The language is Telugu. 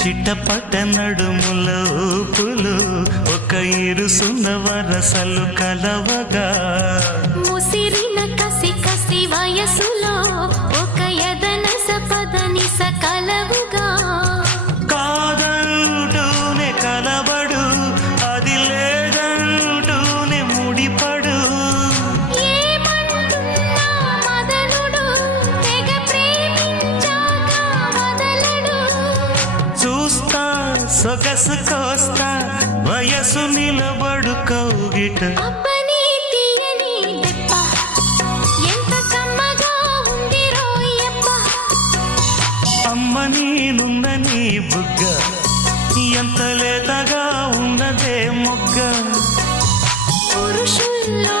చిట్టపట్ట నడుముల ఊపులు ఒక ఇరుసున్న వరసలు కలవగా ముసిరిన కసి కసి వయసులో ఒక యదన సపదని సకలవుగా కాదంటూనే కలబడు అది లేదంటూనే ముడిపడు ఏమంటున్నా మదనుడు తెగ ప్రేమించాక వదలడు చూస్తా సొగసు కోస్తా వయసు నిలబడు కౌగిట అబ్బని తీయని దెబ్బ ఎంత కమ్మగా ఉంది రోయప్ప అమ్మ నేనున్న నీ బుగ్గ ఎంత లేతగా ఉన్నదే మొగ్గ పురుషుల్లో